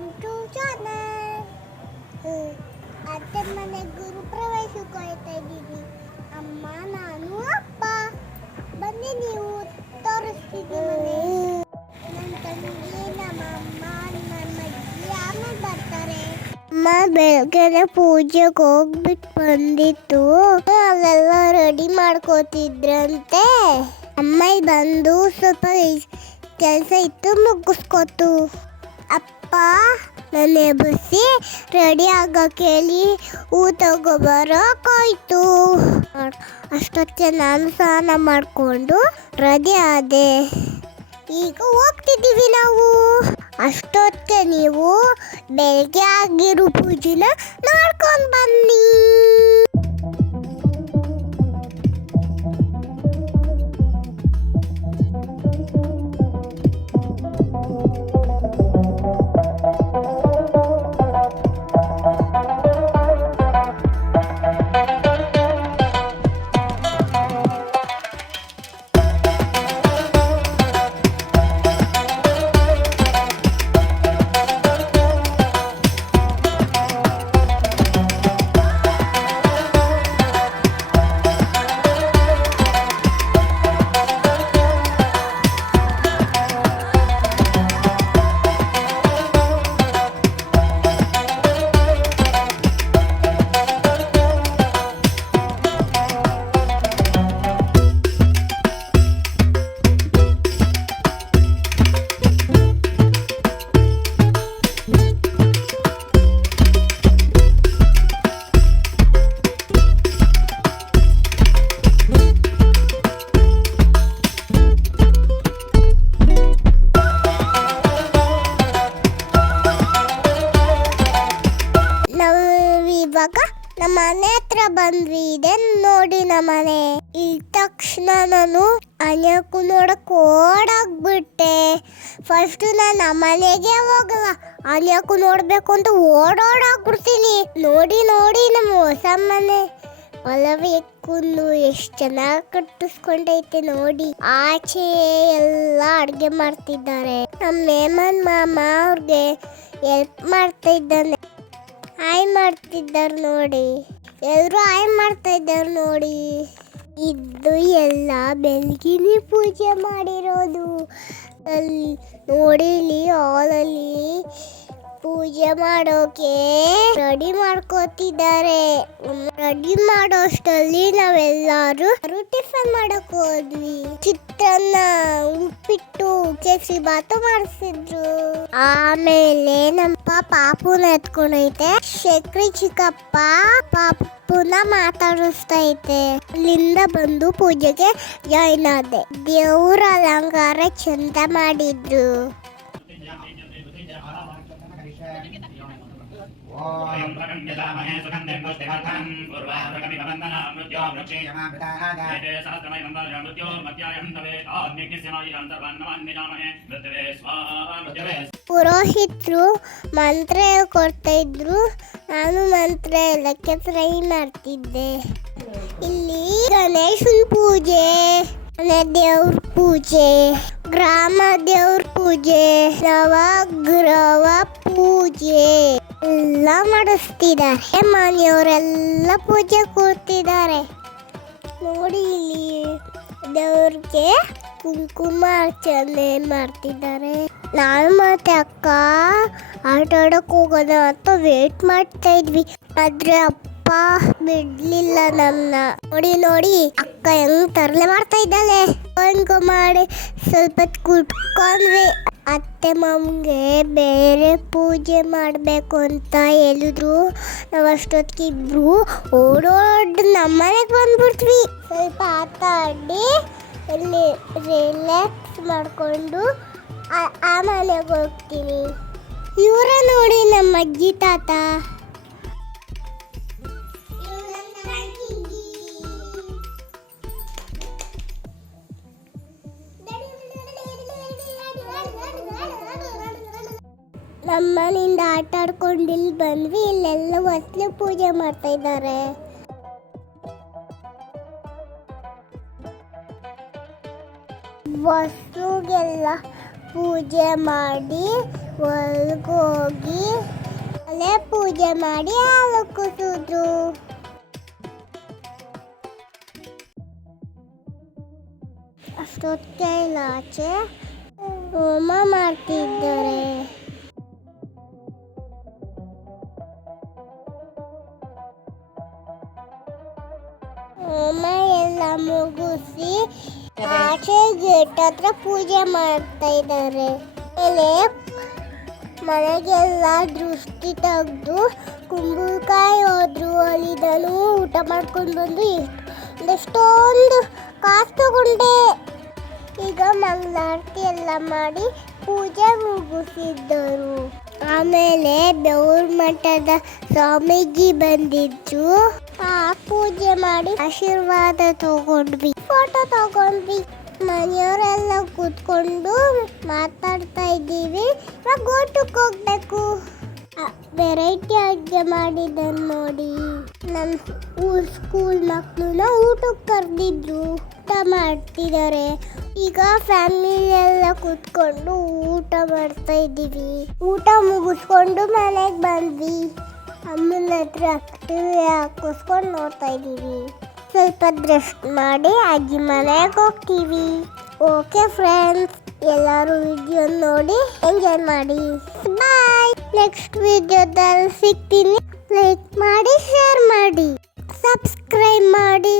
Welcome to channel. ಅತ್ತೆ ಮನೆ ಗುರು ಪ್ರವೇಶಕ್ಕೆ ಹೋಗ್ತಾ ಇದ್ದೀವಿ. ಅಮ್ಮ, ನಾನು, ಅಪ್ಪ ಬನ್ನಿ, ನೀವು ತೋರಿಸ್ತಿದ್ದೀವಿ ಮನೆ. ನನ್ನ ತಂಗಿ, ನಮ್ಮ ಅಮ್ಮ, ನನ್ನ ಅಜ್ಜಿ ಆಮೇಲೆ ಬರ್ತಾರೆ. ಅಮ್ಮ ಬೆಳಗ್ಗೆ ಪೂಜೆಗೆ ಹೋಗ್ಬಿಟ್ಟು ಬಂದಿತ್ತು. ಅಲ್ಲೆಲ್ಲ ರೆಡಿ ಮಾಡ್ಕೋತಿದ್ರಂತೆ. ಅಮ್ಮ ಬಂದು ಸ್ವಲ್ಪ ಕೆಲಸ ಇತ್ತು ಮುಗಿಸ್ಕೊತು. ಅಪ್ಪ ನನ್ನ ಎಬ್ಬಿಸಿ ರೆಡಿ ಆಗೋಕೆ ಹೇಳಿ ಹೂ ತಗೊಬರೋಕಾಯ್ತು. ಅಷ್ಟೊತ್ತಿಗೆ ನಾನು ಸ್ನಾನ ಮಾಡಿಕೊಂಡು ರೆಡಿ ಆದೆ. ಈಗ ಹೋಗ್ತಿದ್ದೀವಿ ನಾವು. ಅಷ್ಟೊತ್ತಿಗೆ ನೀವು ಬೆಳಗ್ಗೆ ಆಗಿರೋ ಪೂಜೆನ ನೋಡ್ಕೊಂಡು ಬನ್ನಿ. ಇವಾಗ ನಮ್ಮ ಮನೆ ಹತ್ರ ಬಂದ್ವಿ. ಇದೆ ನೋಡಿ ನಮ್ಮನೆ. ಇದ್ದ ತಕ್ಷಣ ನಾನು ಅನ್ಯಕ್ಕೂ ನೋಡಕ್ ಓಡಾಗ್ಬಿಟ್ಟೆ. ಫಸ್ಟ್ ನಾನು ಮನೆಗೆ ಹೋಗಲ್ಲ, ಅನ್ಯಕ್ಕೂ ನೋಡ್ಬೇಕು ಅಂತ ಓಡಾಡ್ಬಿಡ್ತೀನಿ. ನೋಡಿ ನೋಡಿ ನಮ್ಮ ಹೊಸ ಮನೆ ಹೊಲಬೇಕು ಎಷ್ಟು ಚೆನ್ನಾಗಿ ಕಟ್ಟಿಸ್ಕೊಂಡೈತೆ ನೋಡಿ. ಆಚೆ ಎಲ್ಲ ಅಡ್ಗೆ ಮಾಡ್ತಿದ್ದಾರೆ. ನಮ್ಮ ನೇಮನ್ ಮಾಮ ಅವ್ರಿಗೆ ಹೆಲ್ಪ್ ಮಾಡ್ತಾ ಇದ್ದಾನೆ. ಹಾಯ್ ಮಾಡ್ತಿದ್ದಾರೆ ನೋಡಿ, ಎಲ್ಲರೂ ಹಾಯ್ ಮಾಡ್ತಾ ಇದ್ದಾರೆ ನೋಡಿ. ಇದು ಎಲ್ಲ ಬೆಳಗಿನ ಪೂಜೆ ಮಾಡಿರೋದು. ಅಲ್ಲಿ ನೋಡಿ, ಇಲ್ಲಿ ಹಾಲಲ್ಲಿ ಪೂಜೆ ಮಾಡೋಕೆ ರೆಡಿ ಮಾಡ್ಕೋತಿದ್ದಾರೆ. ರೆಡಿ ಮಾಡೋಷ್ಟರಲ್ಲಿ ನಾವೆಲ್ಲರೂ ಟಿಫನ್ ಮಾಡಕ್ ಹೋದ್ವಿ. ಚಿತ್ರಾನ್ನ, ಉಪ್ಪಿಟ್ಟು, ಕೇಸರಿ ಬಾತು ಮಾಡಿಸಿದ್ರು. ಆಮೇಲೆ ನಮ್ಮ ಪಾಪುನ ಎತ್ಕೊಂಡೈತೆ. ಶಕ್ರಿ ಚಿಕ್ಕಪ್ಪ ಪಾಪುನ ಮಾತಾಡಿಸ್ತೈತೆ. ಅಲ್ಲಿಂದ ಬಂದು ಪೂಜೆಗೆ ಜಾಯ್ನ್ ಆದೆ. ದೇವ್ರ ಅಲಂಕಾರ ಚಂದ ಮಾಡಿದ್ರು. ಓಂ ಪ್ರಕಂಪಿತಾಮಹೇ ಸುಗಂಧಿಂ ಪುಷ್ಟಿವರ್ಧನಂ ಪೂರ್ವಾರ್ಧಕಮಿವ ವಂದನಾ ಮೃತ್ಯೋ ವೃಕ್ಷೇಯಮಾಮೃತಾನಾದೇ ಸಹಸ್ರಮೈ ವಂದನಾ ಮೃತ್ಯೋರ್ಮಧ್ಯಾಯಂ ತವೇತ್ ಆಜ್ಞಿಸ್ಯಮಾಯಿರಂ ಸರ್ವನ್ನಮನ್ನಿಜಾಮಹೇ ಮೃತ್ಯುವೇ ಸ್ವಾಹಾ ಮೃತ್ಯುವೇ. ಪುರೋಹಿತರು ಮಂತ್ರ ಹೇಳ್ಕೊಡ್ತಾ ಇದ್ರು. ನಾನು ಮಂತ್ರ ಹೇಳಕ್ಕೆ ಟ್ರೈ ಮಾಡ್ತಿದ್ದೆ. ಇಲ್ಲಿ ಗಣೇಶನ ಪೂಜೆ, ಮನೆ ದೇವ್ರ ಪೂಜೆ, ಗ್ರಾಮ ದೇವ್ರ ಪೂಜೆ, ನವಗ್ರಹ ಪೂಜೆ ಎಲ್ಲ ಮಾಡಿಸ್ತಿದ್ದಾರೆ. ಮನೆಯವರೆಲ್ಲ ಪೂಜೆ ಕೂರ್ತಿದ್ದಾರೆ ನೋಡಿ. ಇಲ್ಲಿ ದೇವ್ರಿಗೆ ಕುಂಕುಮ ಅರ್ಚನೆ ಮಾಡ್ತಿದ್ದಾರೆ. ನಾನು ಮತ್ತೆ ಅಕ್ಕ ಆಟ ಆಡಕ್ ಹೋಗೋಣ ಅಂತ ವೇಟ್ ಮಾಡ್ತಾ ಇದ್ವಿ. ಆದ್ರೆ ಅಪ್ಪ ಬಿಡ್ಲಿಲ್ಲ ನಮ್ನ. ನೋಡಿ ನೋಡಿ ಅಕ್ಕ ಹೆಂಗ್ ತರಲೆ ಮಾಡ್ತಾ ಇದ್ದಾಳೆ. ಹಂಗ ಮಾಡಿ ಸ್ವಲ್ಪ ಕುಟ್ಕೊಂಡ್ವಿ. ಅತ್ತೆ ಮಾಮ್ಗೆ ಬೇರೆ ಪೂಜೆ ಮಾಡಬೇಕು ಅಂತ ಹೇಳಿದ್ರು. ನಾವು ಅಷ್ಟೊತ್ತಿಗೆ ಇಬ್ರು ಓಡೋಡ್ ನಮ್ಮನೆಗೆ ಬಂದ್ಬಿಟ್ವಿ. ಸ್ವಲ್ಪ ಆಟ ಆಡಿ ಇಲ್ಲಿ ರಿಲ್ಯಾಕ್ಸ್ ಮಾಡಿಕೊಂಡು ಆ ಮನೆಗೆ ಹೋಗ್ತೀನಿ. ಇವರ ನೋಡಿ ನಮ್ಮ ಅಜ್ಜಿ ತಾತ. ನಮ್ಮನಿಂದ ಆಟ ಆಡ್ಕೊಂಡು ಇಲ್ಲಿ ಬಂದ್ವಿ. ಇಲ್ಲೆಲ್ಲ ಹೊಸ್ಲು ಪೂಜೆ ಮಾಡ್ತಾ ಇದ್ದಾರೆ. ಹೊಸ್ಲುಗೆಲ್ಲ ಪೂಜೆ ಮಾಡಿ ಒಳಗೋಗಿ ಪೂಜೆ ಮಾಡಿ ಹಾಲು ಕುಸಿದ್ರು. ಅಷ್ಟೊತ್ತಿಗೆಲ್ಲ ಆಚೆ ಹೋಮ ಮಾಡ್ತಿದ್ದಾರೆ. ಹೋಮ ಎಲ್ಲ ಮುಗಿಸಿ ಆಚೆ ಗೇಟ್ ಹತ್ರ ಪೂಜೆ ಮಾಡ್ತಾ ಇದ್ದಾರೆ. ಆಮೇಲೆ ಮನೆಗೆಲ್ಲ ದೃಷ್ಟಿ ತೆಗೆದು ಕುಂಬಳಕಾಯಿ ಹೋದ್ರು. ಅಲ್ಲಿದನು ಊಟ ಮಾಡ್ಕೊಂಡು ಬಂದು ಎಷ್ಟೊಂದು ಕಾಸು ತಗೊಂಡೆ. ಈಗ ಮಂಗಳಾರತಿ ಎಲ್ಲ ಮಾಡಿ ಪೂಜೆ ಮುಗಿಸಿದ್ದರು. ಆಮೇಲೆ ಬೆವ್ರ ಮಠದ ಸ್ವಾಮೀಜಿ ಬಂದಿದ್ರು. ಪೂಜೆ ಮಾಡಿ ಆಶೀರ್ವಾದ ತಗೊಂಡ್ವಿ, ಫೋಟೋ ತಗೊಂಡ್ವಿ. ಮನೆಯವರೆಲ್ಲ ಕೂತ್ಕೊಂಡು ಮಾತಾಡ್ತಾ ಇದ್ದೀವಿ. ಇವಾಗ ಊಟಕ್ಕೆ ಹೋಗ್ಬೇಕು. ವೆರೈಟಿ ಅಡುಗೆ ಮಾಡಿದ್ದನ್ನು ನೋಡಿ ನನ್ನ ಸ್ಕೂಲ್ ಮಕ್ಕಳನ್ನ ಊಟಕ್ಕೆ ಕರೆದಿದ್ರು. ಊಟ ಮಾಡ್ತಿದ್ದಾರೆ. ಈಗ ಫ್ಯಾಮಿಲಿ ಎಲ್ಲ ಕೂತ್ಕೊಂಡು ಊಟ ಮಾಡ್ತಾ ಇದ್ದೀವಿ. ಊಟ ಮುಗಿಸ್ಕೊಂಡು ಮನೆಗೆ ಬಂದ್ವಿ. ಅಮ್ಮನ ಹತ್ರ ಹಾಕಿಸ್ಕೊಂಡು ನೋಡ್ತಾ ಇದ್ದೀವಿ. ಸ್ವಲ್ಪ ರೆಸ್ಟ್ ಮಾಡಿ ಅಜ್ಜಿ ಮನೆಗೆ ಹೋಗ್ತೀವಿ. ಓಕೆ ಫ್ರೆಂಡ್ಸ್, ಎಲ್ಲರೂ ವಿಡಿಯೋ ನೋಡಿ ಎಂಜಾಯ್ ಮಾಡಿ. ಬಾಯ್. ನೆಕ್ಸ್ಟ್ ವಿಡಿಯೋದಲ್ಲಿ ಸಿಗ್ತೀನಿ. ಲೈಕ್ ಮಾಡಿ, ಶೇರ್ ಮಾಡಿ, ಸಬ್ಸ್ಕ್ರೈಬ್ ಮಾಡಿ.